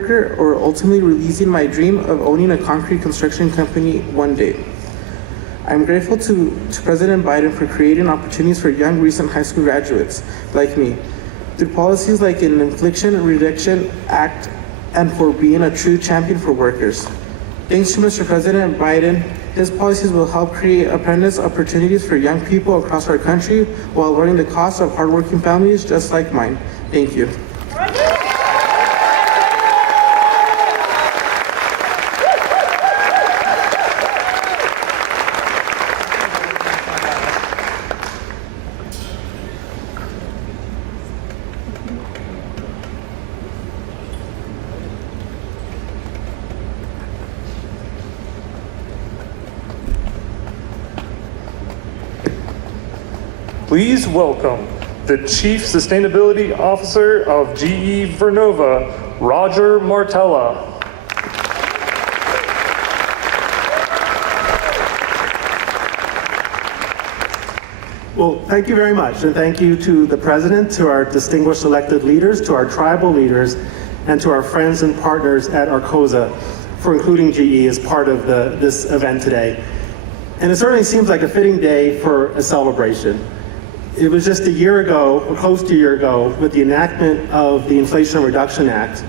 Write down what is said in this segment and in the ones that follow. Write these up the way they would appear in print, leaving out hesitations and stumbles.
or ultimately releasing my dream of owning a concrete construction company one day. I'm grateful to President Biden for creating opportunities for young recent high school graduates like me through policies like an Inflation Reduction Act and for being a true champion for workers. Thanks to Mr. President Biden, his policies will help create apprentice opportunities for young people across our country while lowering the cost of hardworking families just like mine. Thank you. Please welcome the Chief Sustainability Officer of GE Vernova, Roger Martella. Well, thank you very much, and thank you to the President, to our distinguished elected leaders, to our tribal leaders, and to our friends and partners at Arcosa for including GE as part of this event today. And it certainly seems like a fitting day for a celebration. It was just a year ago, or close to a year ago, with the enactment of the Inflation Reduction Act,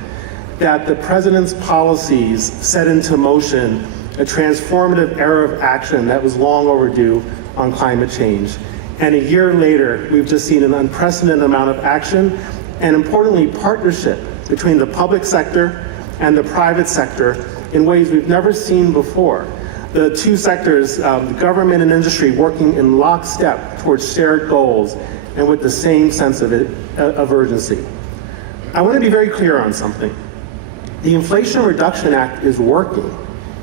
that the President's policies set into motion a transformative era of action that was long overdue on climate change. And a year later, we've just seen an unprecedented amount of action and, importantly, partnership between the public sector and the private sector in ways we've never seen before. The two sectors, the government and industry, working in lockstep towards shared goals and with the same sense of urgency. I want to be very clear on something. The Inflation Reduction Act is working.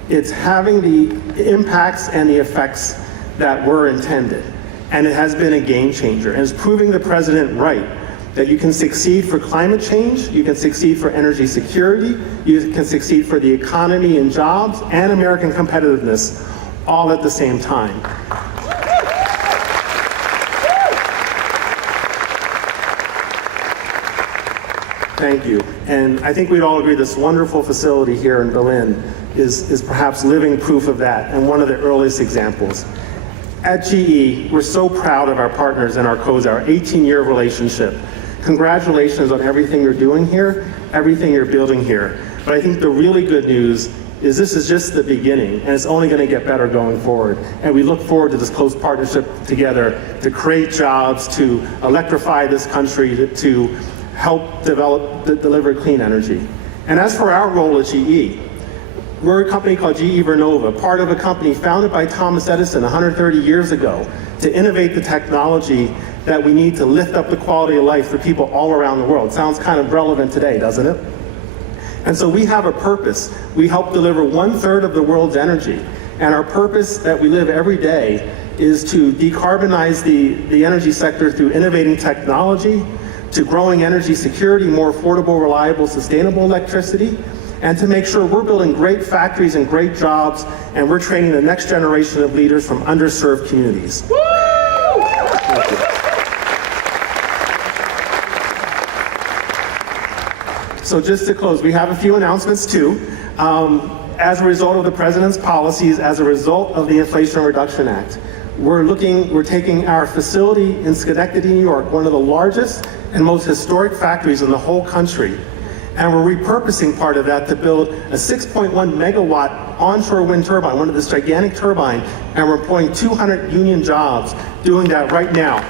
It's having the impacts and the effects that were intended. And it has been a game changer. And it's proving the President right, that you can succeed for climate change, you can succeed for energy security, you can succeed for the economy and jobs and American competitiveness all at the same time. Thank you. And I think we'd all agree this wonderful facility here in Berlin is perhaps living proof of that and one of the earliest examples. At GE, we're so proud of our partners in Arcosa, our 18-year relationship. Congratulations on everything you're doing here, everything you're building here. But I think the really good news is this is just the beginning, and it's only going to get better going forward. And we look forward to this close partnership together to create jobs, to electrify this country, to help deliver clean energy. And as for our role at GE, we're a company called GE Vernova, part of a company founded by Thomas Edison 130 years ago to innovate the technology that we need to lift up the quality of life for people all around the world. Sounds kind of relevant today, doesn't it? And so we have a purpose. We help deliver 1/3 of the world's energy. And our purpose that we live every day is to decarbonize the energy sector through innovating technology, to growing energy security, more affordable, reliable, sustainable electricity, and to make sure we're building great factories and great jobs, and we're training the next generation of leaders from underserved communities. Woo! Thank you. So just to close, we have a few announcements too. As a result of the President's policies, as a result of the Inflation Reduction Act, we're taking our facility in Schenectady, New York, one of the largest and most historic factories in the whole country, and we're repurposing part of that to build a 6.1 megawatt onshore wind turbine, one of this gigantic turbine, and we're employing 200 union jobs doing that right now.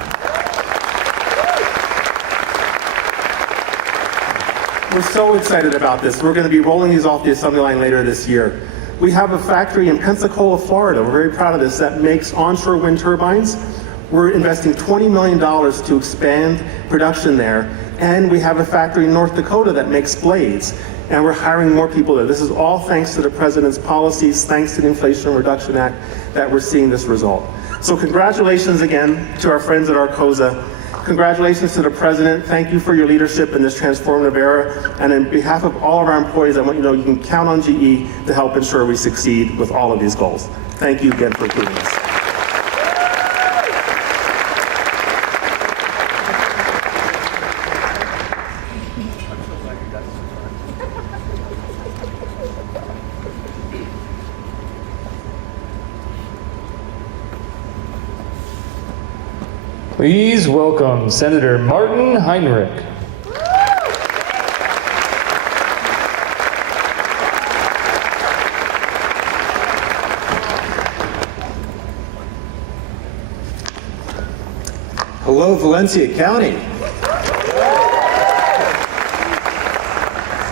We're so excited about this. We're going to be rolling these off the assembly line later this year. We have a factory in Pensacola, Florida, we're very proud of this, that makes onshore wind turbines. We're investing $20 million to expand production there. And we have a factory in North Dakota that makes blades, and we're hiring more people there. This is all thanks to the President's policies, thanks to the Inflation Reduction Act, that we're seeing this result. So congratulations again to our friends at Arcosa. Congratulations to the President. Thank you for your leadership in this transformative era. And on behalf of all of our employees, I want you to know you can count on GE to help ensure we succeed with all of these goals. Thank you again for including us. Please welcome Senator Martin Heinrich. Hello, Valencia County.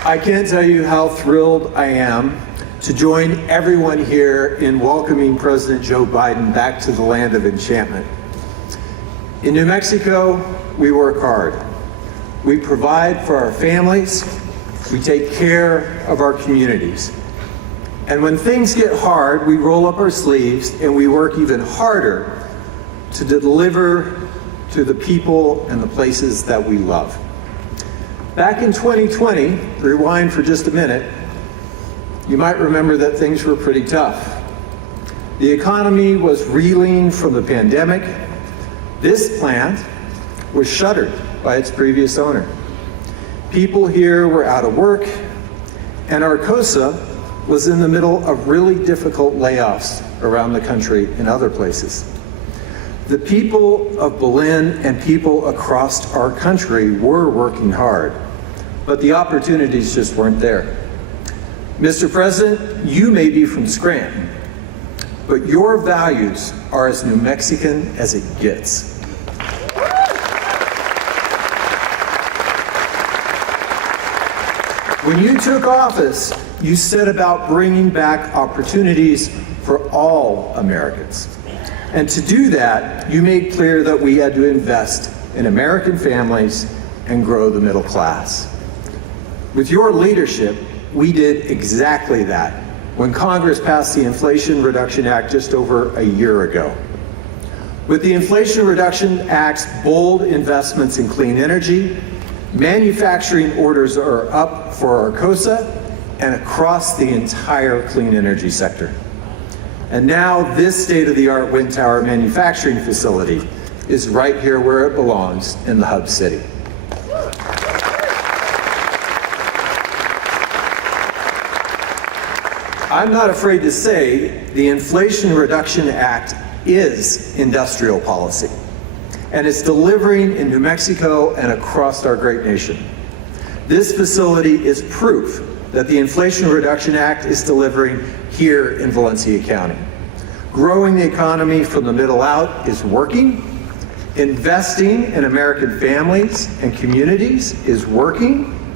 I can't tell you how thrilled I am to join everyone here in welcoming President Joe Biden back to the land of enchantment. In New Mexico, we work hard. We provide for our families. We take care of our communities. And when things get hard, we roll up our sleeves and we work even harder to deliver to the people and the places that we love. Back in 2020, rewind for just a minute, you might remember that things were pretty tough. The economy was reeling from the pandemic. This plant was shuttered by its previous owner. People here were out of work, and Arcosa was in the middle of really difficult layoffs around the country in other places. The people of Belen and people across our country were working hard, but the opportunities just weren't there. Mr. President, you may be from Scranton, but your values are as New Mexican as it gets. When you took office, you set about bringing back opportunities for all Americans. And to do that, you made clear that we had to invest in American families and grow the middle class. With your leadership, we did exactly that when Congress passed the Inflation Reduction Act just over a year ago. With the Inflation Reduction Act's bold investments in clean energy, manufacturing orders are up for Arcosa and across the entire clean energy sector. And now this state-of-the-art wind tower manufacturing facility is right here where it belongs, in the hub city. I'm not afraid to say the Inflation Reduction Act is industrial policy, and it's delivering in New Mexico and across our great nation. This facility is proof that the Inflation Reduction Act is delivering here in Valencia County. Growing the economy from the middle out is working. Investing in American families and communities is working.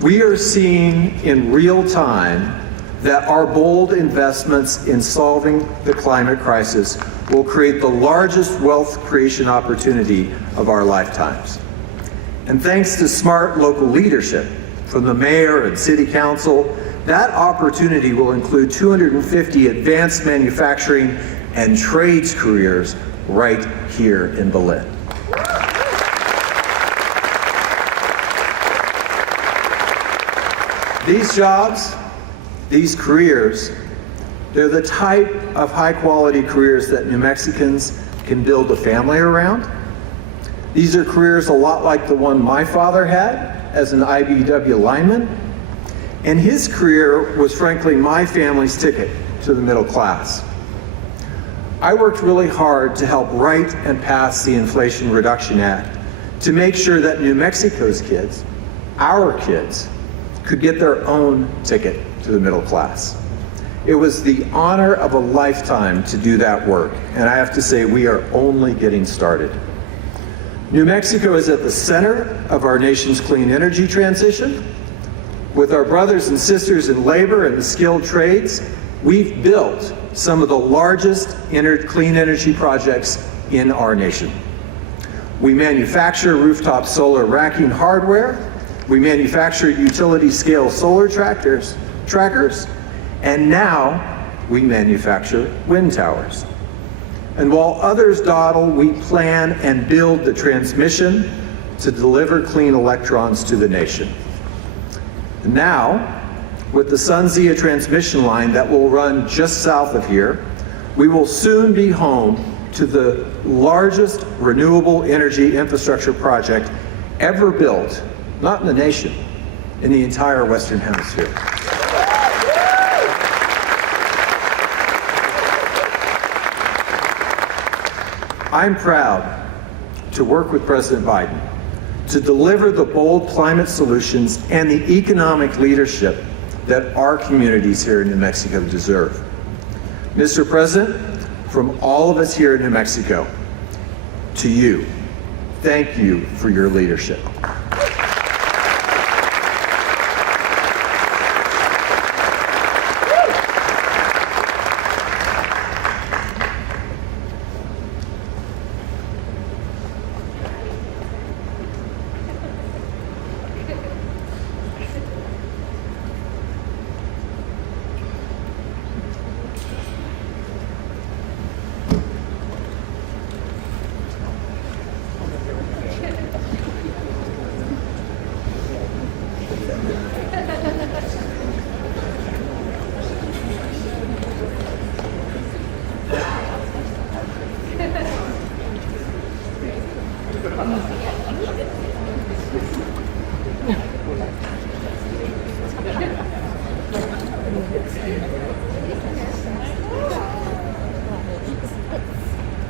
We are seeing in real time that our bold investments in solving the climate crisis will create the largest wealth creation opportunity of our lifetimes. And thanks to smart local leadership from the mayor and city council, that opportunity will include 250 advanced manufacturing and trades careers right here in Belen. These jobs, these careers, they're the type of high-quality careers that New Mexicans can build a family around. These are careers a lot like the one my father had as an IBEW lineman, and his career was frankly my family's ticket to the middle class. I worked really hard to help write and pass the Inflation Reduction Act to make sure that New Mexico's kids, our kids, could get their own ticket to the middle class. It was the honor of a lifetime to do that work, and I have to say we are only getting started. New Mexico is at the center of our nation's clean energy transition. With our brothers and sisters in labor and the skilled trades, we've built some of the largest clean energy projects in our nation. We manufacture rooftop solar racking hardware, we manufacture utility-scale solar trackers, and now we manufacture wind towers. And while others dawdle, we plan and build the transmission to deliver clean electrons to the nation. Now, with the SunZia transmission line that will run just south of here, we will soon be home to the largest renewable energy infrastructure project ever built, not in the nation, in the entire Western Hemisphere. I'm proud to work with President Biden to deliver the bold climate solutions and the economic leadership that our communities here in New Mexico deserve. Mr. President, from all of us here in New Mexico, to you, thank you for your leadership.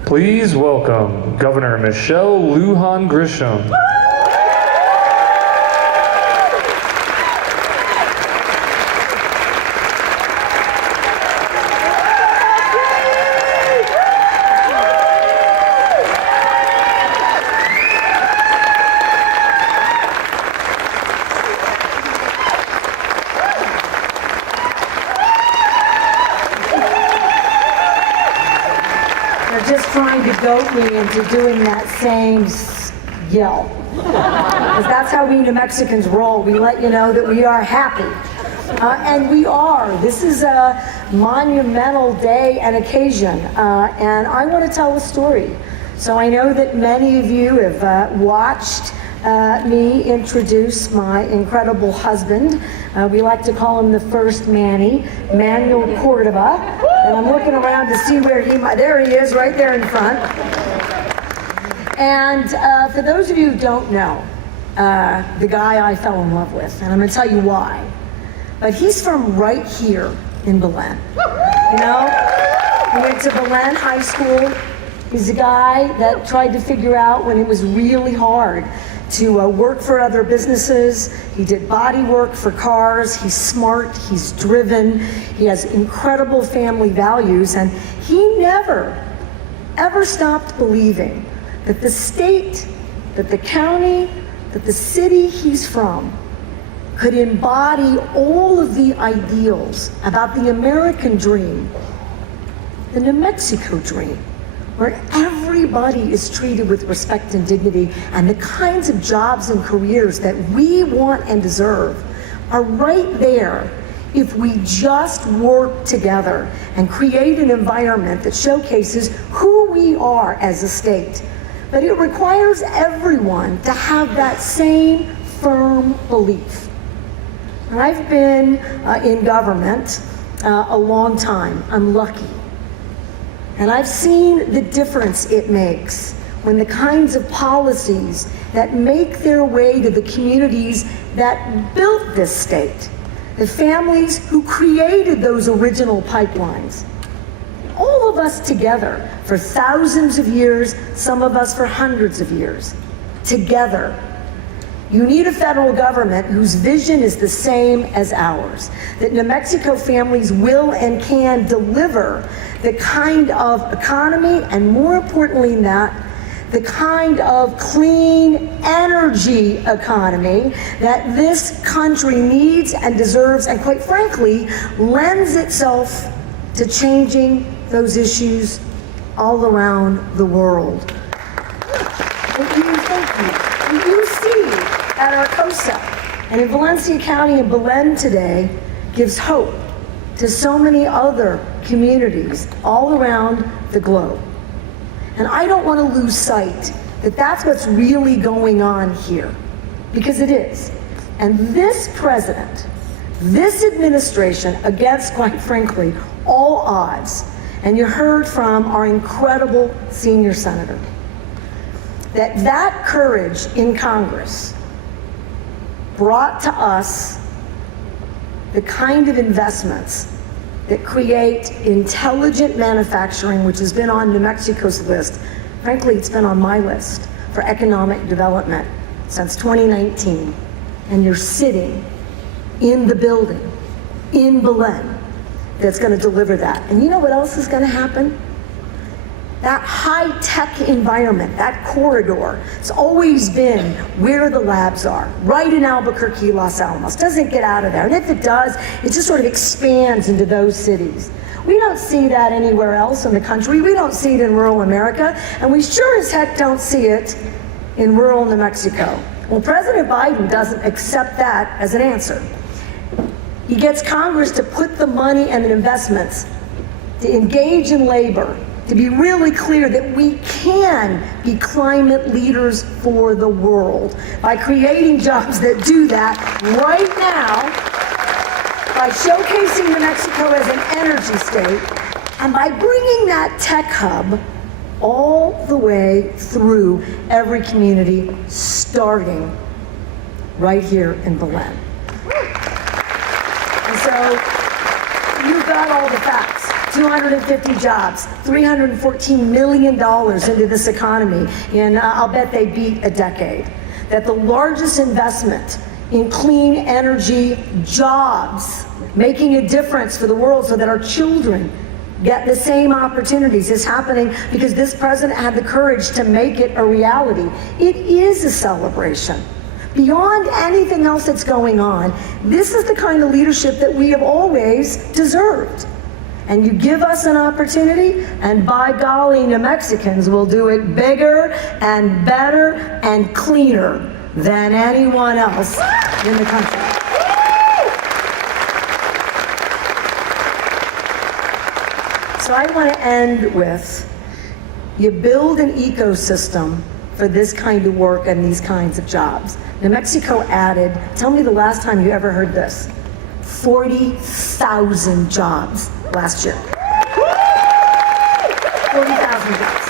Please welcome Governor Michelle Lujan Grisham. Just trying to goat me into doing that same yell. Because that's how we New Mexicans roll. We let you know that we are happy. And we are. This is a monumental day and occasion. And I want to tell a story. So I know that many of you have watched me introduce my incredible husband. We like to call him the first Manny, Manuel Cordova. And I'm looking around to see where there he is, right there in front. And for those of you who don't know, the guy I fell in love with, and I'm gonna tell you why. But he's from right here in Belen. You know, he went to Belen High School. He's a guy that tried to figure out when it was really hard to work for other businesses. He did body work for cars. He's smart, he's driven, he has incredible family values, and he never, ever stopped believing that the state, that the county, that the city he's from could embody all of the ideals about the American dream, the New Mexico dream, where everybody is treated with respect and dignity, and the kinds of jobs and careers that we want and deserve are right there if we just work together and create an environment that showcases who we are as a state. But it requires everyone to have that same firm belief. And I've been in government a long time. I'm lucky. And I've seen the difference it makes when the kinds of policies that make their way to the communities that built this state, the families who created those original pipelines, all of us together for thousands of years, some of us for hundreds of years, together. You need a federal government whose vision is the same as ours, that New Mexico families will and can deliver the kind of economy, and more importantly than that, the kind of clean energy economy that this country needs and deserves, and quite frankly, lends itself to changing those issues all around the world. What do you think? What you see at Arcosa and in Valencia County and Belen today gives hope to so many other communities all around the globe. And I don't want to lose sight that that's what's really going on here, because it is. And this president, this administration, against, quite frankly, all odds, and you heard from our incredible senior senator, that courage in Congress brought to us the kind of investments that create intelligent manufacturing, which has been on New Mexico's list. Frankly, it's been on my list for Economic Development since 2019, and you're sitting in the building in Belen that's going to deliver that. And you know what else is going to happen? That high-tech environment, that corridor, it's always been where the labs are, right in Albuquerque, Los Alamos. Doesn't get out of there. And if it does, it just sort of expands into those cities. We don't see that anywhere else in the country. We don't see it in rural America, and we sure as heck don't see it in rural New Mexico. Well, President Biden doesn't accept that as an answer. He gets Congress to put the money and the investments to engage in labor, to be really clear that we can be climate leaders for the world by creating jobs that do that right now, by showcasing New Mexico as an energy state, and by bringing that tech hub all the way through every community, starting right here in Belen. And so you've got all the facts. 250 jobs, $314 million into this economy, and I'll bet they beat a decade. That the largest investment in clean energy jobs, making a difference for the world so that our children get the same opportunities, is happening because this president had the courage to make it a reality. It is a celebration. Beyond anything else that's going on, this is the kind of leadership that we have always deserved. And you give us an opportunity, and by golly, New Mexicans will do it bigger and better and cleaner than anyone else in the country. So I want to end with, you build an ecosystem for this kind of work and these kinds of jobs. New Mexico added, tell me the last time you ever heard this, 40,000 jobs last year. 40,000 jobs.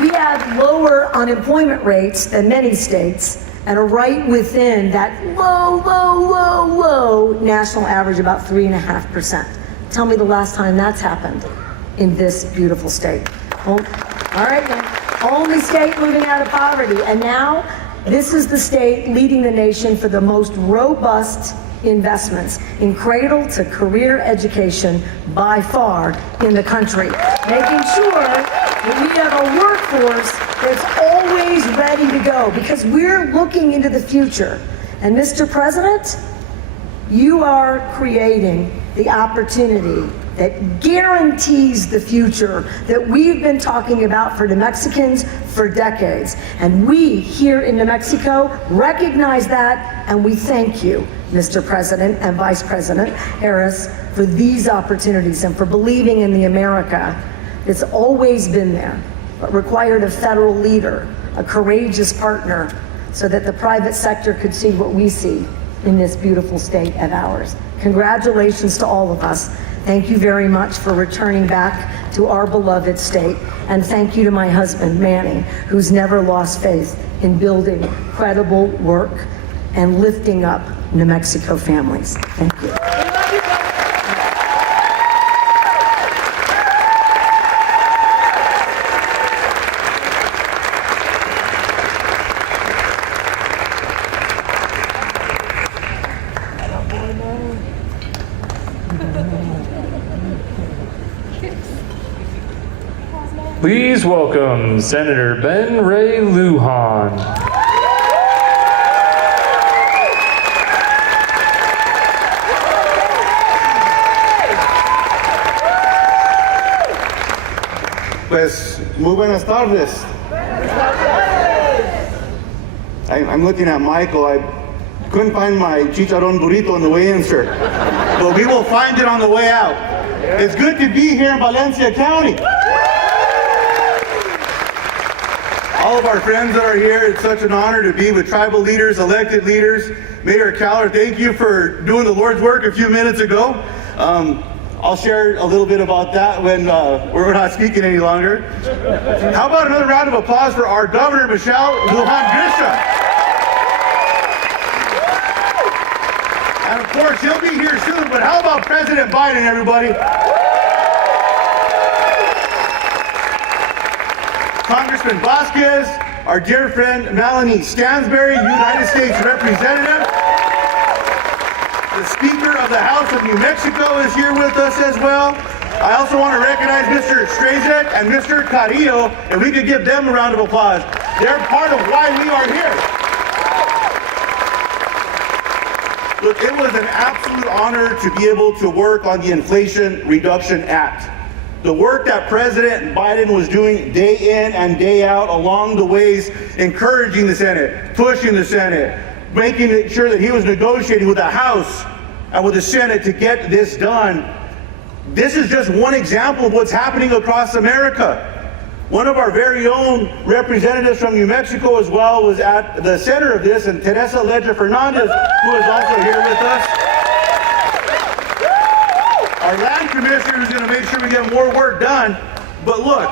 We have lower unemployment rates than many states and are right within that low national average, about 3.5%. Tell me the last time that's happened in this beautiful state. Well, all right then. Only state moving out of poverty. And now this is the state leading the nation for the most robust investments in cradle to career education by far in the country, making sure that we have a workforce that's always ready to go because we're looking into the future. And Mr. President, you are creating the opportunity that guarantees the future that we've been talking about for New Mexicans for decades. And we here in New Mexico recognize that, and we thank you, Mr. President and Vice President Harris, for these opportunities and for believing in the America that's always been there, but required a federal leader, a courageous partner, so that the private sector could see what we see in this beautiful state of ours. Congratulations to all of us. Thank you very much for returning back to our beloved state. And thank you to my husband, Manny, who's never lost faith in building credible work and lifting up New Mexico families. Thank you. Please welcome Senator Ben Ray Lujan. Pues, muy buenas tardes. I'm looking at Michael. I couldn't find my chicharron burrito on the way in, sir. But we will find it on the way out. It's good to be here in Valencia County. All of our friends that are here, it's such an honor to be with tribal leaders, elected leaders. Mayor Caller, thank you for doing the Lord's work a few minutes ago. I'll share a little bit about that when we're not speaking any longer. How about another round of applause for our Governor, Michelle Lujan Grisham? And of course, he'll be here soon, but how about President Biden, everybody? Congressman Vasquez, our dear friend Melanie Stansberry, United States Representative. The Speaker of the House of New Mexico is here with us as well. I also want to recognize Mr. Strazek and Mr. Carrillo, and we could give them a round of applause. They're part of why we are here. Look, it was an absolute honor to be able to work on the Inflation Reduction Act. The work that President Biden was doing day in and day out along the ways, encouraging the Senate, pushing the Senate, making sure that he was negotiating with the House and with the Senate to get this done. This is just one example of what's happening across America. One of our very own representatives from New Mexico as well was at the center of this, and Teresa Leger Fernandez, who is also here with us. Our land commissioner is going to make sure we get more work done. But look,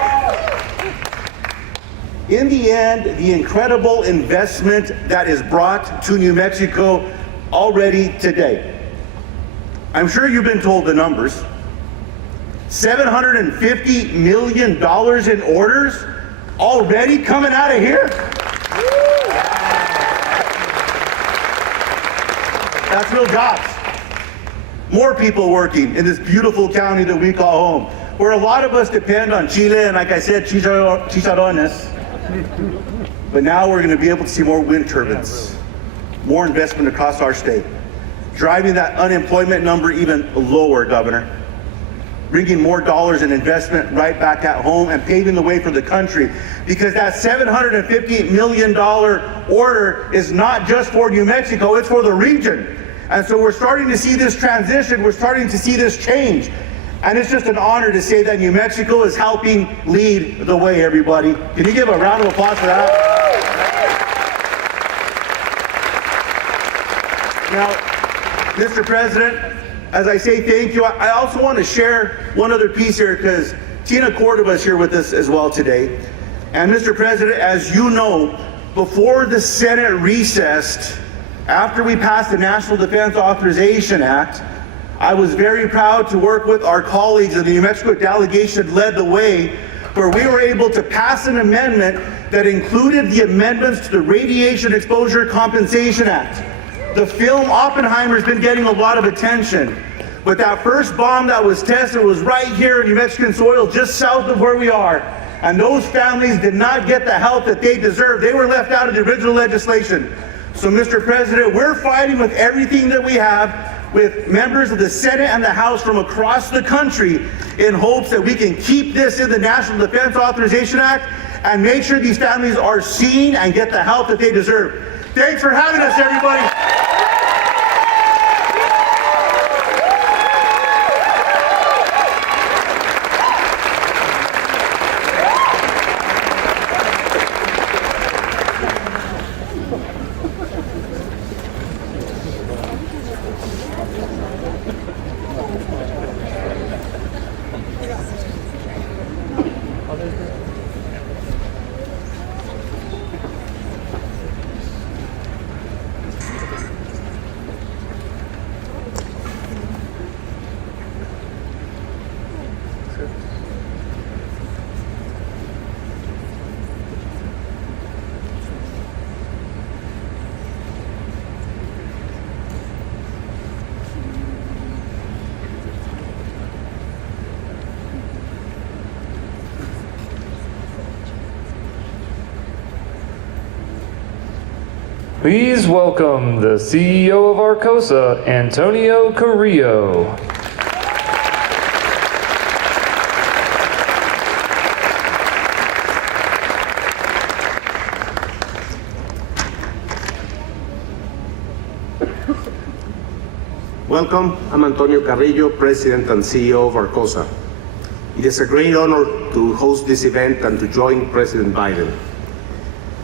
in the end, the incredible investment that is brought to New Mexico already today. I'm sure you've been told the numbers. $750 million in orders already coming out of here? That's real jobs. More people working in this beautiful county that we call home, where a lot of us depend on Chile and, like I said, chicharrones. But now we're going to be able to see more wind turbines, more investment across our state, driving that unemployment number even lower, Governor. Bringing more dollars in investment right back at home and paving the way for the country. Because that $750 million order is not just for New Mexico, it's for the region. And so we're starting to see this transition, we're starting to see this change. And it's just an honor to say that New Mexico is helping lead the way, everybody. Can you give a round of applause for that? Now, Mr. President, as I say thank you, I also want to share one other piece here because Tina Cordova is here with us as well today. And Mr. President, as you know, before the Senate recessed, after we passed the National Defense Authorization Act, I was very proud to work with our colleagues in the New Mexico delegation led the way, where we were able to pass an amendment that included the amendments to the Radiation Exposure Compensation Act. The film Oppenheimer's been getting a lot of attention, but that first bomb that was tested was right here in New Mexican soil, just south of where we are. And those families did not get the help that they deserved. They were left out of the original legislation. So, Mr. President, we're fighting with everything that we have, with members of the Senate and the House from across the country, in hopes that we can keep this in the National Defense Authorization Act and make sure these families are seen and get the help that they deserve. Thanks for having us, everybody. Please welcome the CEO of Arcosa, Antonio Carrillo. Welcome, I'm Antonio Carrillo, President and CEO of Arcosa. It is a great honor to host this event and to join President Biden.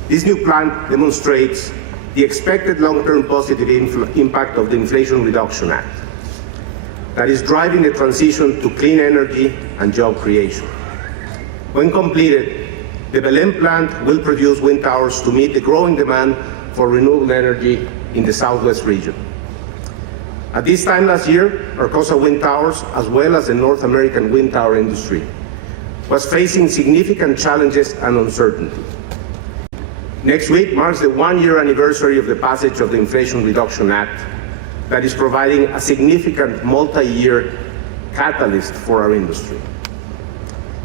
This new plan demonstrates the expected long-term positive impact of the Inflation Reduction Act that is driving the transition to clean energy and job creation. When completed, the Belén plant will produce wind towers to meet the growing demand for renewable energy in the Southwest region. At this time last year, Arcosa Wind Towers, as well as the North American wind tower industry, was facing significant challenges and uncertainty. Next week marks the one-year anniversary of the passage of the Inflation Reduction Act that is providing a significant multi-year catalyst for our industry.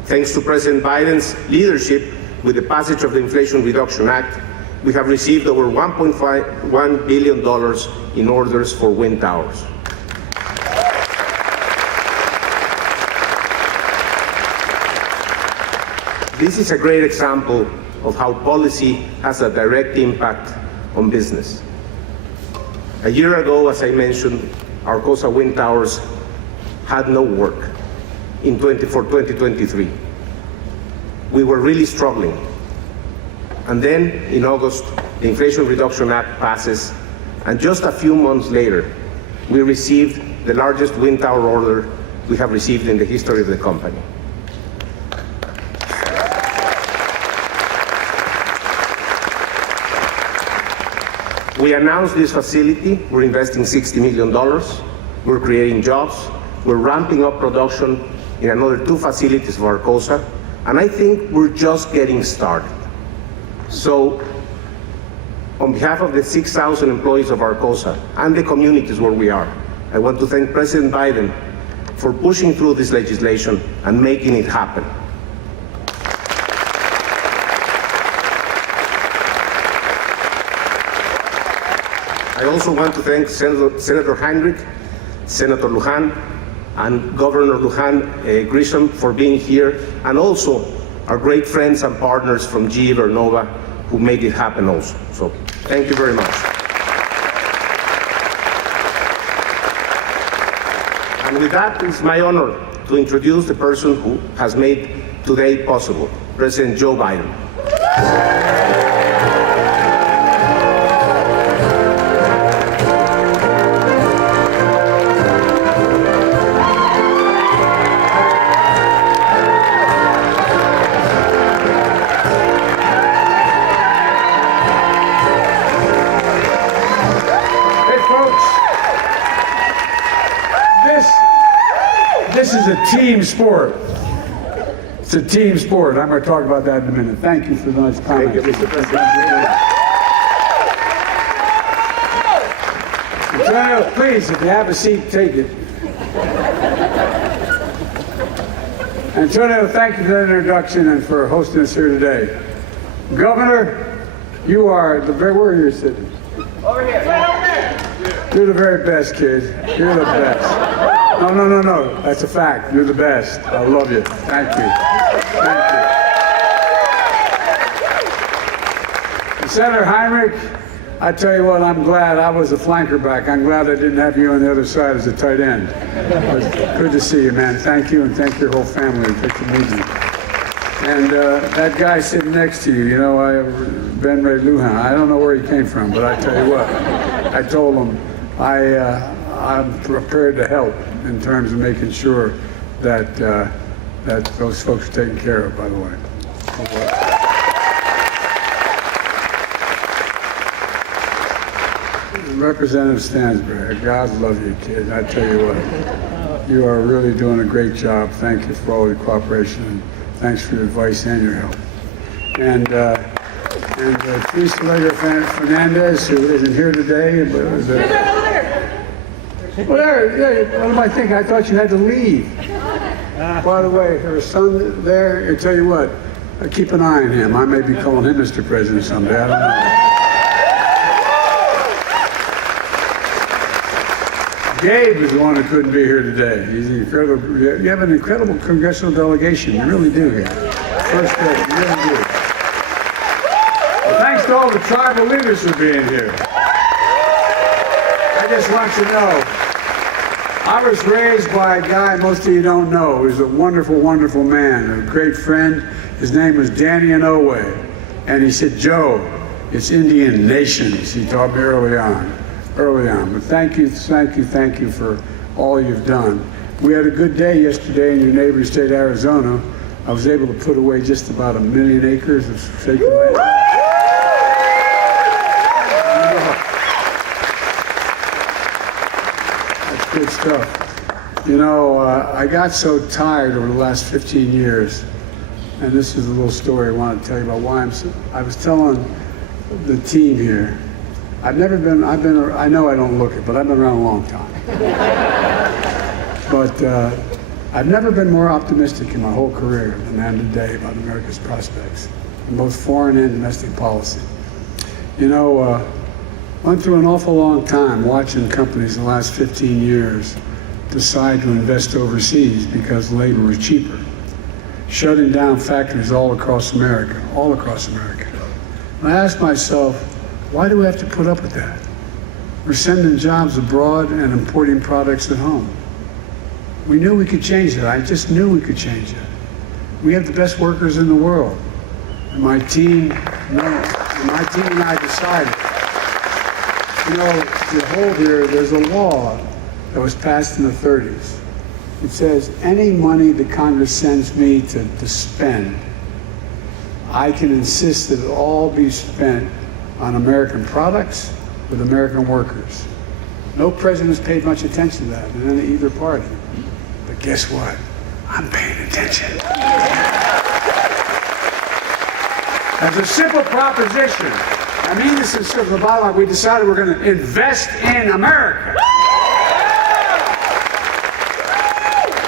Thanks to President Biden's leadership with the passage of the Inflation Reduction Act, we have received over $1.1 billion in orders for wind towers. This is a great example of how policy has a direct impact on business. A year ago, as I mentioned, our Arcosa wind towers had no work for 2023. We were really struggling. And then in August, the Inflation Reduction Act passes, and just a few months later, we received the largest wind tower order we have received in the history of the company. We announced this facility. We're investing $60 million. We're creating jobs. We're ramping up production in another 2 facilities for Arcosa. And I think we're just getting started. So, on behalf of the 6,000 employees of Arcosa and the communities where we are, I want to thank President Biden for pushing through this legislation and making it happen. I also want to thank Senator Heinrich, Senator Lujan, and Governor Lujan Grisham for being here, and also our great friends and partners from GE Vernova who made it happen also. So thank you very much. And with that, it's my honor to introduce the person who has made today possible, President Joe Biden. This is a team sport. It's a team sport. I'm going to talk about that in a minute. Thank you for those comments. Thank you, Mr. President. Antonio, please, if you have a seat, take it. Antonio, thank you for that introduction and for hosting us here today. Governor, you are the very, where are you sitting? Over here. You're the very best, kid. You're the best. No. That's a fact. You're the best. I love you. Thank you. Thank you. Senator Heinrich, I tell you what, I'm glad I was a flanker back. I'm glad I didn't have you on the other side as a tight end. It was good to see you, man. Thank you, and thank your whole family. Good to meet you. And that guy sitting next to you, you know, Ben Ray Lujan, I don't know where he came from, but I tell you what, I told him I'm prepared to help in terms of making sure that that those folks are taken care of, by the way. Representative Stansberry, God love you, kid. I tell you what, you are really doing a great job. Thank you for all your cooperation, and thanks for your advice and your help. And Teresa Lega Fernandez, who isn't here today, but well, there, what am I thinking? I thought you had to leave. By the way, her son there, I tell you what, keep an eye on him. I may be calling him Mr. President someday. I don't know. Gabe is the one who couldn't be here today. He's incredible. You have an incredible congressional delegation. You really do here. First day, you really do. Well, thanks to all the tribal leaders for being here. I just want you to know, I was raised by a guy most of you don't know. He's a wonderful, wonderful man, a great friend. His name was Danny Inouye. And he said, Joe, it's Indian nations. He taught me early on. But thank you for all you've done. We had a good day yesterday in your neighboring state, Arizona. I was able to put away just about 1 million acres of sacred land. That's good stuff. You know, I got so tired over the last 15 years and this is a little story I want to tell you about why I was telling the team here, I know I don't look it, but I've been around a long time. But I've never been more optimistic in my whole career than I am today about America's prospects, in both foreign and domestic policy. You know, went through an awful long time watching companies in the last 15 years decide to invest overseas because labor was cheaper, shutting down factories all across America. And I asked myself, why do we have to put up with that? We're sending jobs abroad and importing products at home. We knew we could change that. I just knew we could change it. We have the best workers in the world. And my team and I decided, you know, to hold here, there's a law that was passed in the 30s. It says any money that Congress sends me to spend, I can insist that it all be spent on American products with American workers. No president's paid much attention to that in either party. But guess what? I'm paying attention. As a simple proposition, I mean this is sort of the bottom line, we decided we're going to invest in America.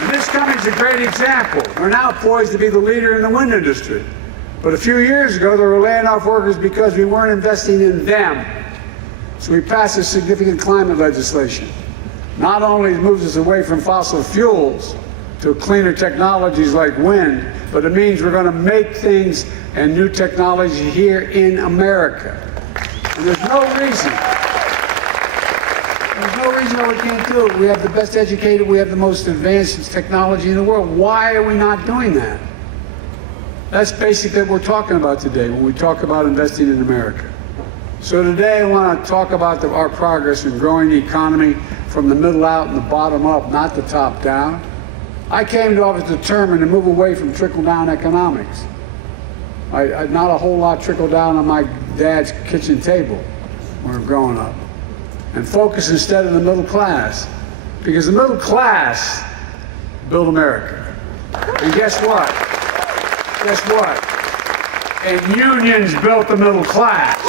And this company's a great example. We're now poised to be the leader in the wind industry. But a few years ago, they were laying off workers because we weren't investing in them. So we passed a significant climate legislation. Not only moves us away from fossil fuels to cleaner technologies like wind, but it means we're going to make things and new technology here in America. And there's no reason why we can't do it. We have the best educated, we have the most advanced technology in the world. Why are we not doing that? That's basically what we're talking about today when we talk about investing in America. So today I want to talk about our progress in growing the economy from the middle out and the bottom up, not the top down. I came to office determined to move away from trickle-down economics. Not a whole lot trickled down on my dad's kitchen table when we were growing up. And focus instead on the middle class. Because the middle class built America. And guess what? And unions built the middle class.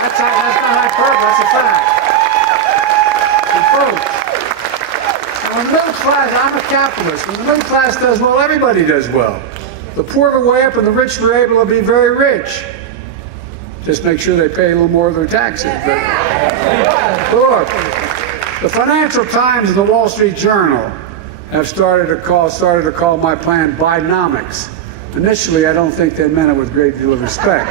That's not hyperbole, that's a fact. And folks, when the middle class, I'm a capitalist, when the middle class does well, everybody does well. The poor go way up and the rich were able to be very rich. Just make sure they pay a little more of their taxes. But look, the Financial Times and the Wall Street Journal have started to call my plan Bidenomics. Initially, I don't think they meant it with a great deal of respect.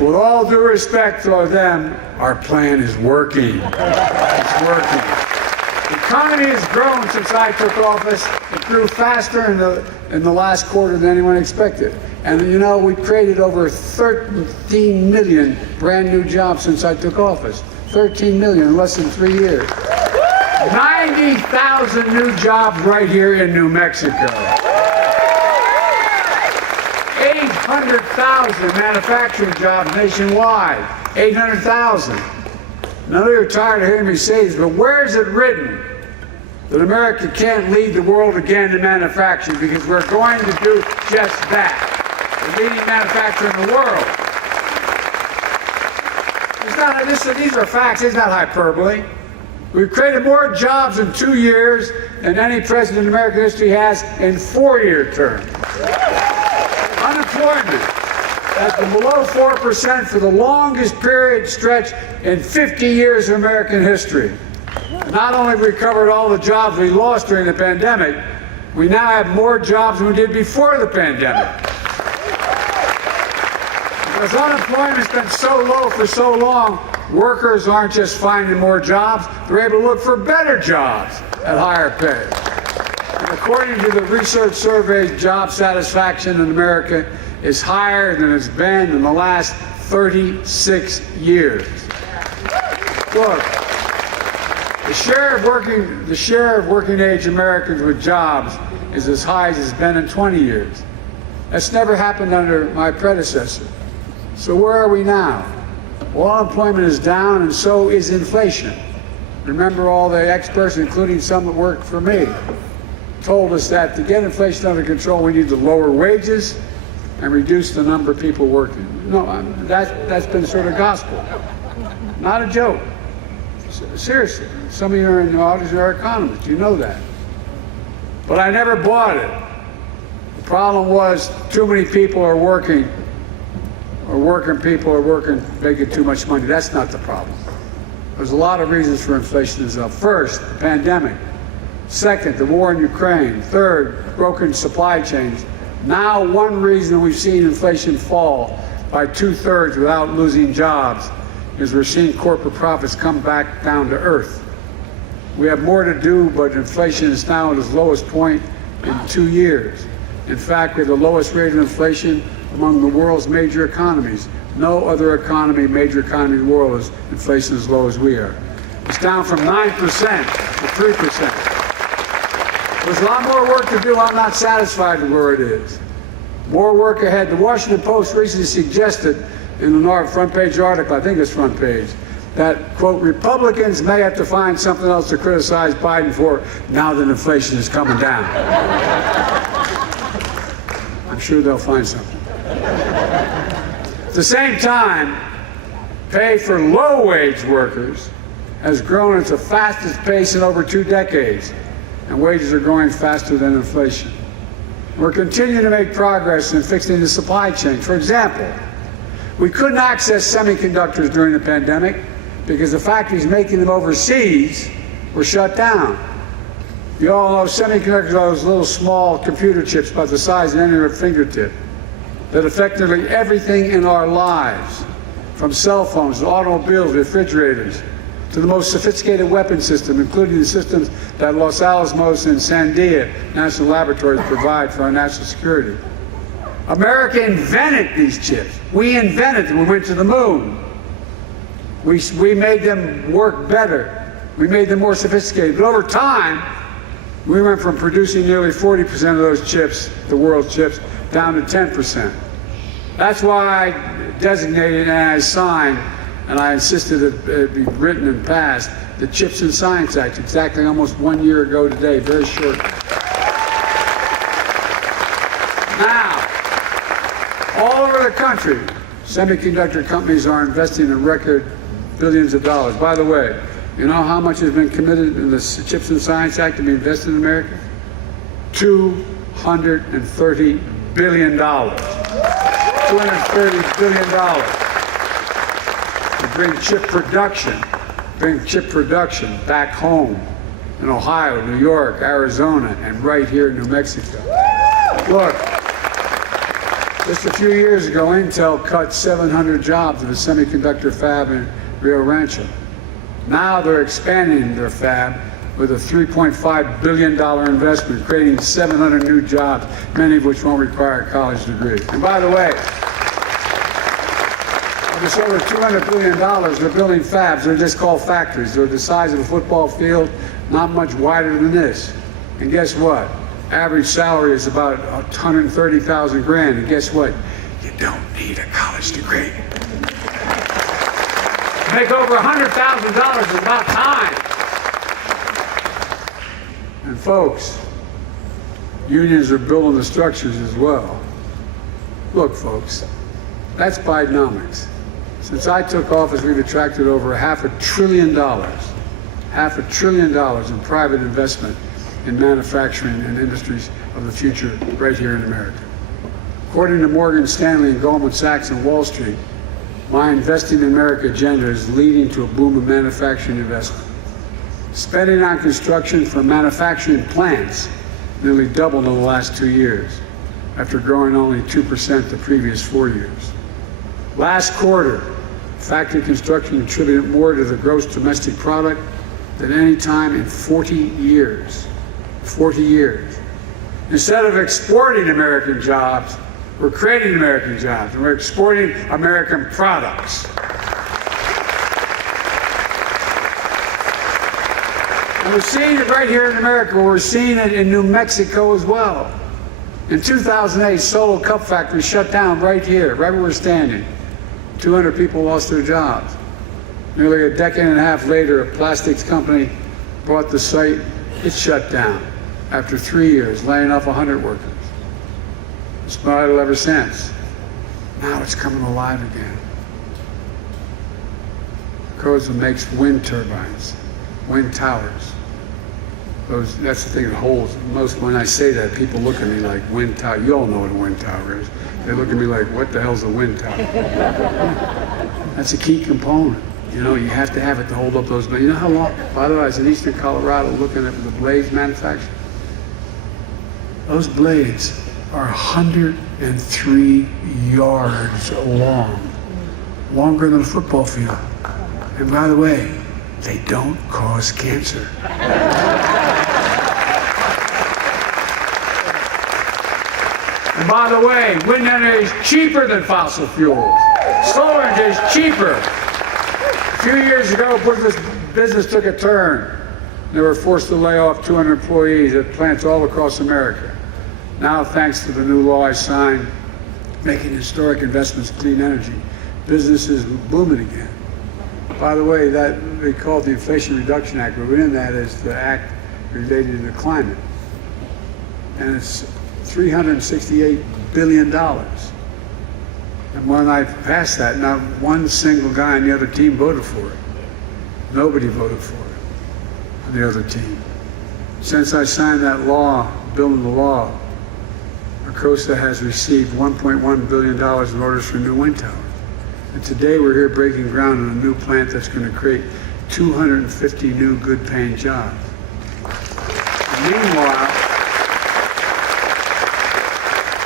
With all due respect to them, our plan is working. It's working. The economy has grown since I took office. It grew faster in the last quarter than anyone expected. And you know, we created over 13 million brand new jobs since I took office. 13 million in less than 3 years. 90,000 new jobs right here in New Mexico. 800,000 manufacturing jobs nationwide. 800,000. None of you are tired of hearing me say this, but where is it written that America can't lead the world again in manufacturing? Because we're going to do just that. The leading manufacturer in the world. These are facts, it's not hyperbole. We've created more jobs in 2 years than any president in American history has in 4-year terms. Unemployment has been below 4% for the longest period stretch in 50 years of American history. Not only have we recovered all the jobs we lost during the pandemic, we now have more jobs than we did before the pandemic. Because unemployment's been so low for so long, workers aren't just finding more jobs, they're able to look for better jobs at higher pay. And according to the research survey, job satisfaction in America is higher than it's been in the last 36 years. Look, the share of working age Americans with jobs is as high as it's been in 20 years. That's never happened under my predecessor. So where are we now? Well, unemployment is down and so is inflation. Remember all the experts, including some that worked for me. told us that to get inflation under control, we need to lower wages and reduce the number of people working. No, that's been sort of gospel. Not a joke. Seriously, some of you are in the audience are economists, you know that. But I never bought it. The problem was too many people are working, or working people are working, making too much money. That's not the problem. There's a lot of reasons for inflation itself. First, the pandemic. Second, the war in Ukraine. Third, broken supply chains. Now, one reason we've seen inflation fall by 2/3 without losing jobs is we're seeing corporate profits come back down to earth. We have more to do, but inflation is now at its lowest point in 2 years. In fact, we have the lowest rate of inflation among the world's major economies. No other economy, major economy in the world, is inflation as low as we are. It's down from 9% to 3%. There's a lot more work to do. I'm not satisfied with where it is. More work ahead. The Washington Post recently suggested in a front page article, I think it's front page, that, quote, Republicans may have to find something else to criticize Biden for now that inflation is coming down. I'm sure they'll find something. At the same time, pay for low-wage workers has grown at the fastest pace in over 2 decades, and wages are growing faster than inflation. We're continuing to make progress in fixing the supply chain. For example, we couldn't access semiconductors during the pandemic because the factories making them overseas were shut down. You all know semiconductors are those little small computer chips about the size of any of your fingertip that affect nearly everything in our lives, from cell phones to automobiles, refrigerators, to the most sophisticated weapon system, including the systems that Los Alamos and Sandia National Laboratories provide for our national security. America invented these chips. We invented them. We went to the moon. We made them work better. We made them more sophisticated. But over time, we went from producing nearly 40% of those chips, the world's chips, down to 10%. That's why I designated and I signed, and I insisted it be written and passed, the Chips and Science Act, exactly almost 1 year ago today, very short. Now, all over the country, semiconductor companies are investing in record billions of dollars. By the way, you know how much has been committed in the Chips and Science Act to be invested in America? $230 billion. $230 billion. To bring chip production back home in Ohio, New York, Arizona, and right here in New Mexico. Look, just a few years ago, Intel cut 700 jobs at a semiconductor fab in Rio Rancho. Now they're expanding their fab with a $3.5 billion investment, creating 700 new jobs, many of which won't require a college degree. And by the way, it's over $200 billion. They're building fabs. They're just called factories. They're the size of a football field, not much wider than this. And guess what? Average salary is about 130,000 grand. And guess what? You don't need a college degree. Make over $100,000 is about time. And folks, unions are building the structures as well. Look, folks, that's Bidenomics. Since I took office, we've attracted over $500 billion, $500 billion in private investment in manufacturing and industries of the future right here in America. According to Morgan Stanley and Goldman Sachs and Wall Street, my Investing in America agenda is leading to a boom of manufacturing investment. Spending on construction for manufacturing plants nearly doubled in the last 2 years, after growing only 2% the previous 4 years. Last quarter, factory construction contributed more to the gross domestic product than any time in 40 years. 40 years. Instead of exporting American jobs, we're creating American jobs, and we're exporting American products. And we're seeing it right here in America. We're seeing it in New Mexico as well. In 2008, Solo Cup Factory shut down right here, right where we're standing. 200 people lost their jobs. Nearly a decade and a half later, a plastics company bought the site. It shut down. after 3 years, laying off 100 workers. It's been idle ever since. Now it's coming alive again. Arcosa makes wind turbines, wind towers. That's the thing that holds most. When I say that, people look at me like, wind tower. You all know what a wind tower is. They look at me like, what the hell's a wind tower? That's a key component. You know, you have to have it to hold up those blades. You know how long? By the way, I was in eastern Colorado looking at the blades manufactured. Those blades are 103 yards long, longer than a football field. And by the way, they don't cause cancer. And by the way, wind energy is cheaper than fossil fuels. Solar energy is cheaper. A few years ago, business took a turn. They were forced to lay off 200 employees at plants all across America. Now, thanks to the new law I signed, making historic investments in clean energy, business is booming again. By the way, that they call it the Inflation Reduction Act, but within that is the act related to the climate. And it's $368 billion. And when I passed that, not one single guy on the other team voted for it. Nobody voted for it on the other team. Since I signed that law, bill into law, Arcosa has received $1.1 billion in orders for new wind towers. And today we're here breaking ground on a new plant that's going to create 250 new good-paying jobs. Meanwhile,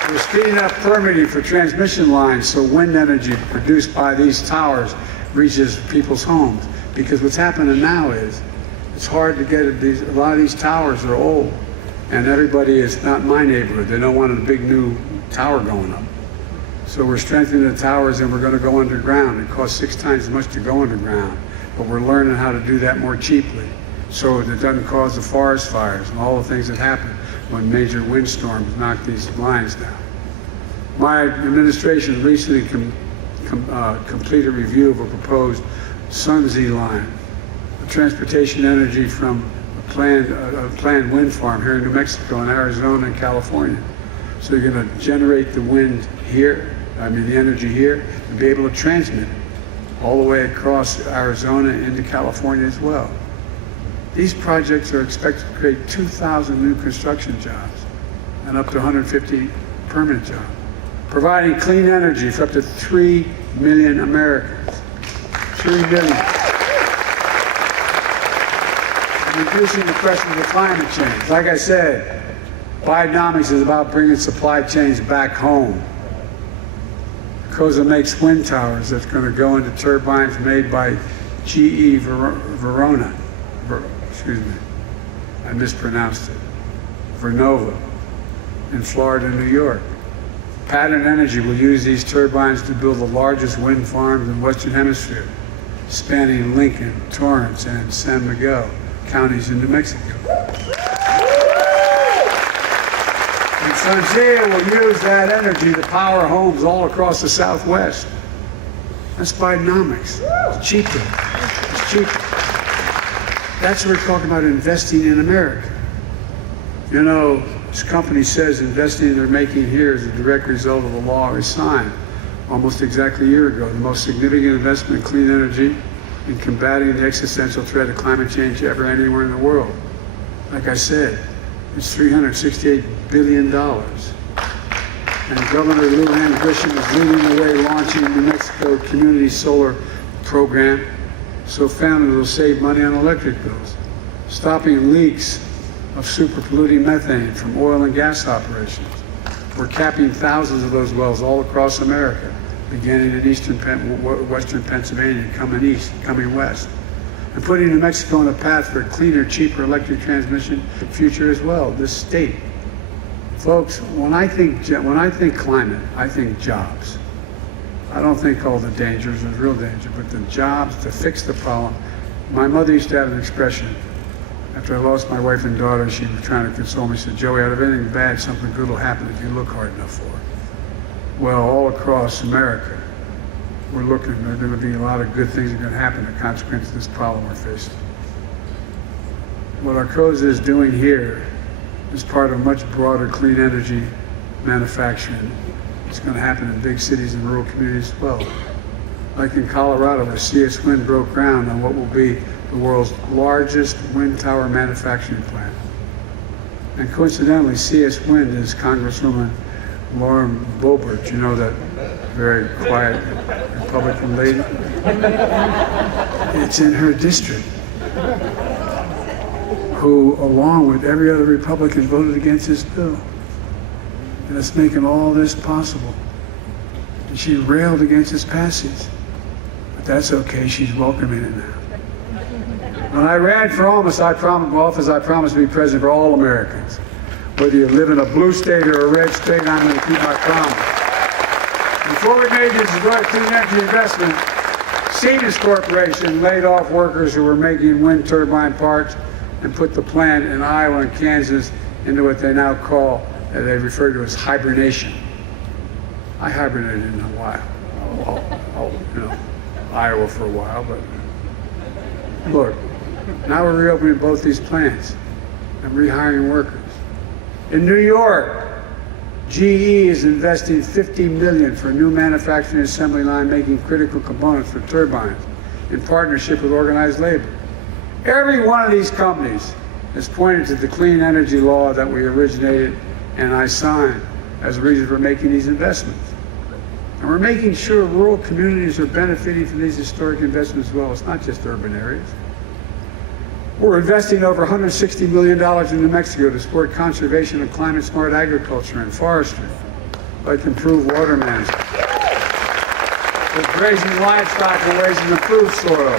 we're speeding up permitting for transmission lines so wind energy produced by these towers reaches people's homes. Because what's happening now is it's hard to get a lot of these towers are old, and everybody is not in my neighborhood. They don't want a big new tower going up. So we're strengthening the towers, and we're going to go underground. It costs 6 times as much to go underground, but we're learning how to do that more cheaply, so it doesn't cause the forest fires and all the things that happen when major windstorms knock these lines down. My administration recently completed a review of a proposed Sunzee line, a transportation energy from a planned wind farm here in New Mexico and Arizona and California. So you're going to generate the wind here, the energy here, and be able to transmit it all the way across Arizona into California as well. These projects are expected to create 2,000 new construction jobs and up to 150 permanent jobs, providing clean energy for up to 3 million Americans. 3 million. And reducing the pressure of climate change. Like I said, Bidenomics is about bringing supply chains back home. Arcosa makes wind towers that's going to go into turbines made by GE Verona. Excuse me, I mispronounced it. Vernova in Florida and New York. Pattern Energy will use these turbines to build the largest wind farms in the Western Hemisphere, spanning Lincoln, Torrance, and San Miguel counties in New Mexico. And Sunzee will use that energy to power homes all across the Southwest. That's Bidenomics. It's cheaper. It's cheaper. That's what we're talking about, investing in America. You know, this company says investing they're making here is a direct result of the law we signed almost exactly a year ago. The most significant investment in clean energy in combating the existential threat of climate change ever anywhere in the world. Like I said, it's $368 billion. And Governor Lou Ann Grisham is leading the way, launching New Mexico Community Solar Program, so families will save money on electric bills, stopping leaks of super polluting methane from oil and gas operations. We're capping thousands of those wells all across America, beginning in western Pennsylvania, coming west, and putting New Mexico on a path for a cleaner, cheaper electric transmission future as well, this state. Folks, when I think climate, I think jobs. I don't think all the dangers, there's real danger, but the jobs to fix the problem. My mother used to have an expression. After I lost my wife and daughter, she was trying to console me. She said, Joey, out of anything bad, something good will happen if you look hard enough for it. Well, all across America, we're looking, there are going to be a lot of good things that are going to happen as a consequence of this problem we're facing. What Arcosa is doing here as part of much broader clean energy manufacturing. It's going to happen in big cities and rural communities as well. Like in Colorado, where CS Wind broke ground on what will be the world's largest wind tower manufacturing plant. And coincidentally, CS Wind is Congresswoman Lauren Boebert, you know, that very quiet Republican lady. It's in her district, who, along with every other Republican, voted against this bill. And it's making all this possible. And she railed against its passage. But that's okay, she's welcoming it now. When I ran for office, I promised to be president for all Americans. Whether you live in a blue state or a red state, I'm going to keep my promise. Before we made this clean energy investment, Siemens Corporation laid off workers who were making wind turbine parts and put the plant in Iowa and Kansas into what they now call, they refer to as hibernation. I hibernated in a while. Iowa for a while, but look, now we're reopening both these plants and rehiring workers. In New York, GE is investing $50 million for a new manufacturing assembly line making critical components for turbines in partnership with organized labor. Every one of these companies has pointed to the clean energy law that we originated and I signed as a reason for making these investments. And we're making sure rural communities are benefiting from these historic investments as well. It's not just urban areas. We're investing over $160 million in New Mexico to support conservation of climate-smart agriculture and forestry, like improved water management. We're grazing livestock in ways that improve soil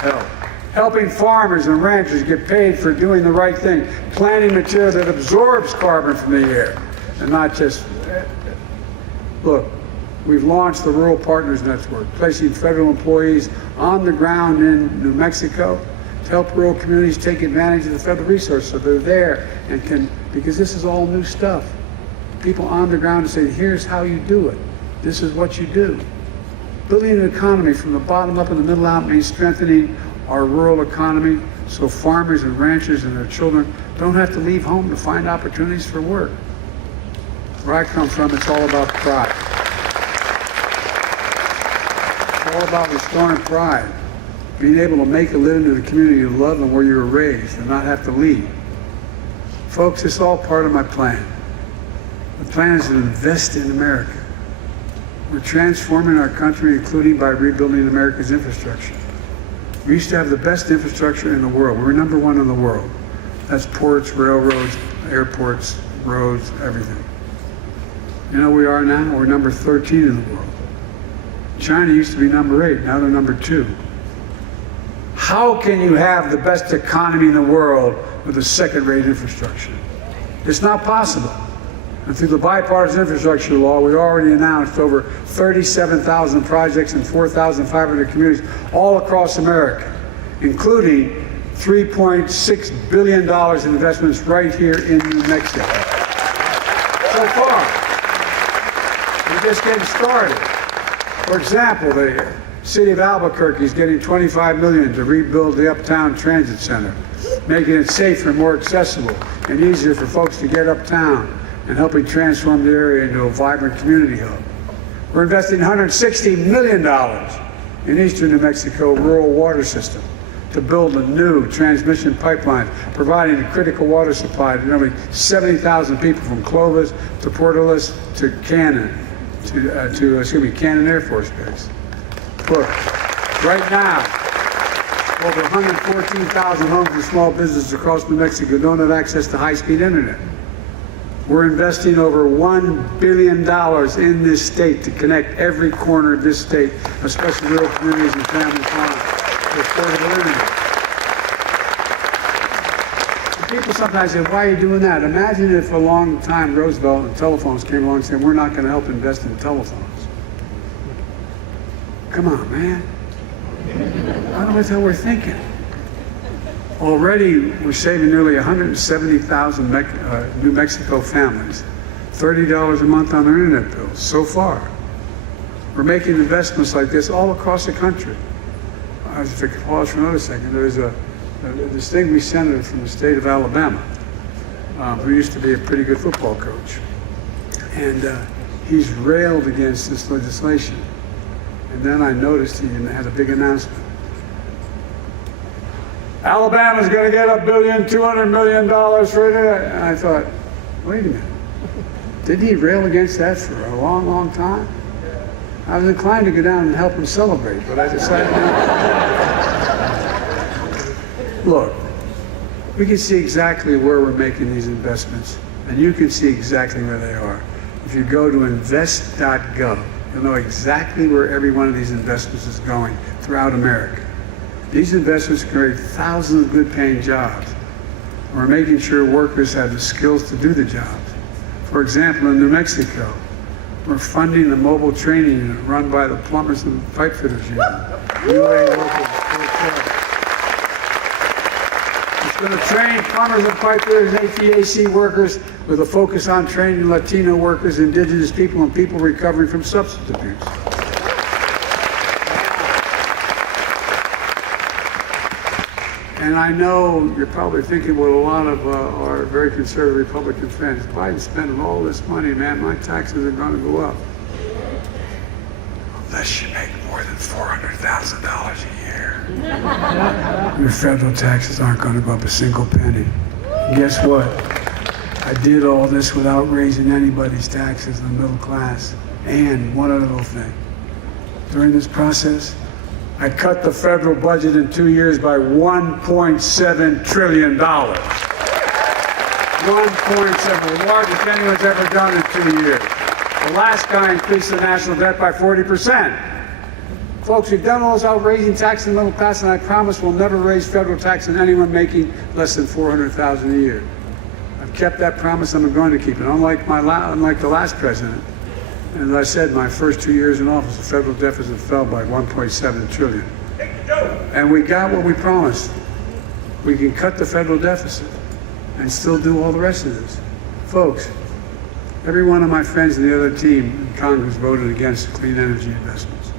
health, helping farmers and ranchers get paid for doing the right thing, planting material that absorbs carbon from the air, and not just, look, we've launched the Rural Partners Network, placing federal employees on the ground in New Mexico to help rural communities take advantage of the federal resources so they're there and can, because this is all new stuff. People on the ground say, here's how you do it. This is what you do. Building an economy from the bottom up and the middle out means strengthening our rural economy so farmers and ranchers and their children don't have to leave home to find opportunities for work. Where I come from, it's all about pride. It's all about restoring pride. Being able to make a living in the community you love and where you were raised and not have to leave. Folks, it's all part of my plan. The plan is to invest in America. We're transforming our country, including by rebuilding America's infrastructure. We used to have the best infrastructure in the world. We were number one in the world. That's ports, railroads, airports, roads, everything. You know where we are now? We're number 13 in the world. China used to be number 8, now they're number 2. How can you have the best economy in the world with a second-rate infrastructure? It's not possible. And through the bipartisan infrastructure law, we already announced over 37,000 projects in 4,500 communities all across America, including $3.6 billion in investments right here in New Mexico. So far, we're just getting started. For example, the city of Albuquerque is getting $25 million to rebuild the Uptown Transit Center, making it safer and more accessible and easier for folks to get uptown and helping transform the area into a vibrant community hub. We're investing $160 million in eastern New Mexico rural water system to build a new transmission pipeline, providing a critical water supply to nearly 70,000 people from Clovis to Portales to Cannon, Cannon Air Force Base. Look, right now, over 114,000 homes and small businesses across New Mexico don't have access to high-speed internet. We're investing over $1 billion in this state to connect every corner of this state, especially rural communities and family farms, with affordable internet. And people sometimes say, why are you doing that? Imagine if a long time Roosevelt and telephones came along and said, we're not going to help invest in telephones. Come on, man. I don't know what the hell we're thinking. Already, we're saving nearly 170,000 New Mexico families $30 a month on their internet bills so far. We're making investments like this all across the country. I was just pause for another second. There's a distinguished senator from the state of Alabama, who used to be a pretty good football coach. And he's railed against this legislation. And then I noticed he had a big announcement. Alabama's going to get $1.2 billion for it. And I thought, wait a minute. Didn't he rail against that for a long, long time? I was inclined to go down and help him celebrate, but I decided not. Look, we can see exactly where we're making these investments, and you can see exactly where they are. If you go to invest.gov, you'll know exactly where every one of these investments is going throughout America. These investments create thousands of good-paying jobs. We're making sure workers have the skills to do the jobs. For example, in New Mexico, we're funding the mobile training unit run by the Plumbers and Pipe Fitters Union. UA Local. It's going to train plumbers and pipe fitters and HVAC workers with a focus on training Latino workers, indigenous people, and people recovering from substance abuse. And I know you're probably thinking what a lot of our very conservative Republican friends, Biden's spending all this money, man, my taxes are going to go up. Unless you make more than $400,000 a year. Your federal taxes aren't going to go up a single penny. And guess what? I did all this without raising anybody's taxes in the middle class. And one other little thing. During this process, I cut the federal budget in 2 years by $1.7 trillion. 1.7, the largest anyone's ever done in 2 years. The last guy increased the national debt by 40%. Folks, we've done all this outraising tax in the middle class, and I promise we'll never raise federal tax on anyone making less than $400,000 a year. I've kept that promise, and I'm going to keep it. Unlike the last president, and as I said, my first 2 years in office, the federal deficit fell by $1.7 trillion. And we got what we promised. We can cut the federal deficit and still do all the rest of this. Folks, every one of my friends in the other team in Congress voted against clean energy investments.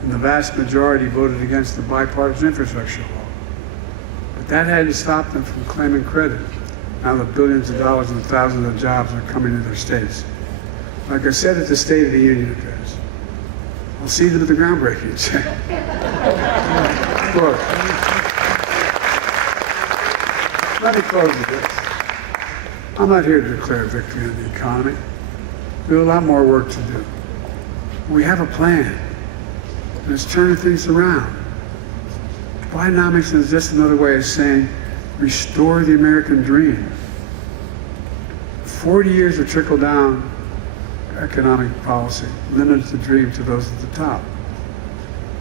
And the vast majority voted against the bipartisan infrastructure law. But that hadn't stopped them from claiming credit. Now the billions of dollars and thousands of jobs are coming to their states. Like I said at the State of the Union address, I'll see them at the groundbreaking. Look, let me close with this. I'm not here to declare victory on the economy. We have a lot more work to do. We have a plan, and it's turning things around. Bidenomics is just another way of saying restore the American dream. 40 years of trickle-down economic policy limits the dream to those at the top.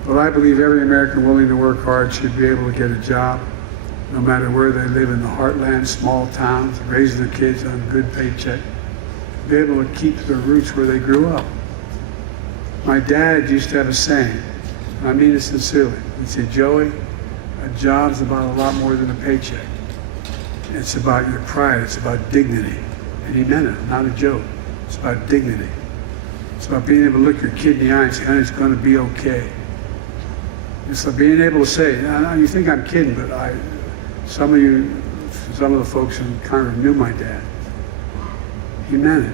But I believe every American willing to work hard should be able to get a job, no matter where they live in the heartland, small towns, raise their kids on a good paycheck, be able to keep their roots where they grew up. My dad used to have a saying, and I mean it sincerely. He'd say, Joey, a job's about a lot more than a paycheck. It's about your pride, it's about dignity. And he meant it, not a joke. It's about dignity. It's about being able to look your kid in the eye and say, honey, it's going to be okay. It's like being able to say, you think I'm kidding, but some of the folks in Congress knew my dad. He meant it.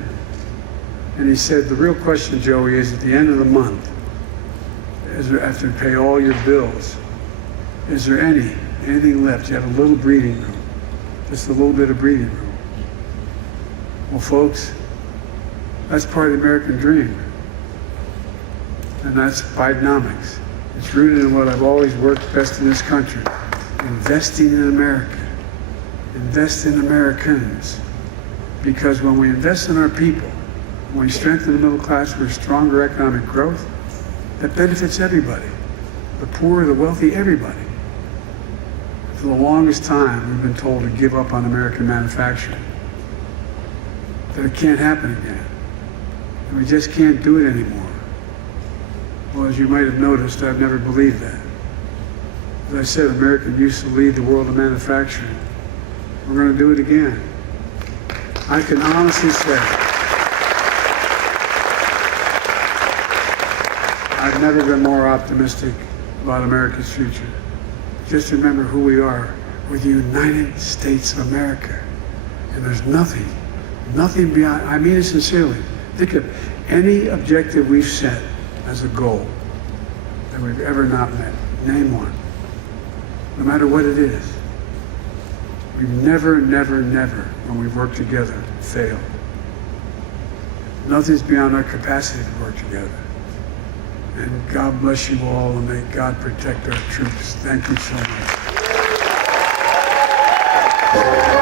And he said, the real question, Joey, is at the end of the month, after you pay all your bills, is there anything left? You have a little breathing room, just a little bit of breathing room. Well, folks, that's part of the American dream. And that's Bidenomics. It's rooted in what I've always worked best in this country. Investing in America. Invest in Americans. Because when we invest in our people, when we strengthen the middle class for stronger economic growth, that benefits everybody. The poor, the wealthy, everybody. For the longest time, we've been told to give up on American manufacturing. That it can't happen again. And we just can't do it anymore. Well, as you might have noticed, I've never believed that. As I said, America used to lead the world of manufacturing. We're going to do it again. I can honestly say, I've never been more optimistic about America's future. Just remember who we are. We're the United States of America. And there's nothing beyond, I mean it sincerely. Think of any objective we've set as a goal that we've ever not met. Name one. No matter what it is. We've never, when we've worked together, failed. Nothing's beyond our capacity to work together. And God bless you all, and may God protect our troops. Thank you so much.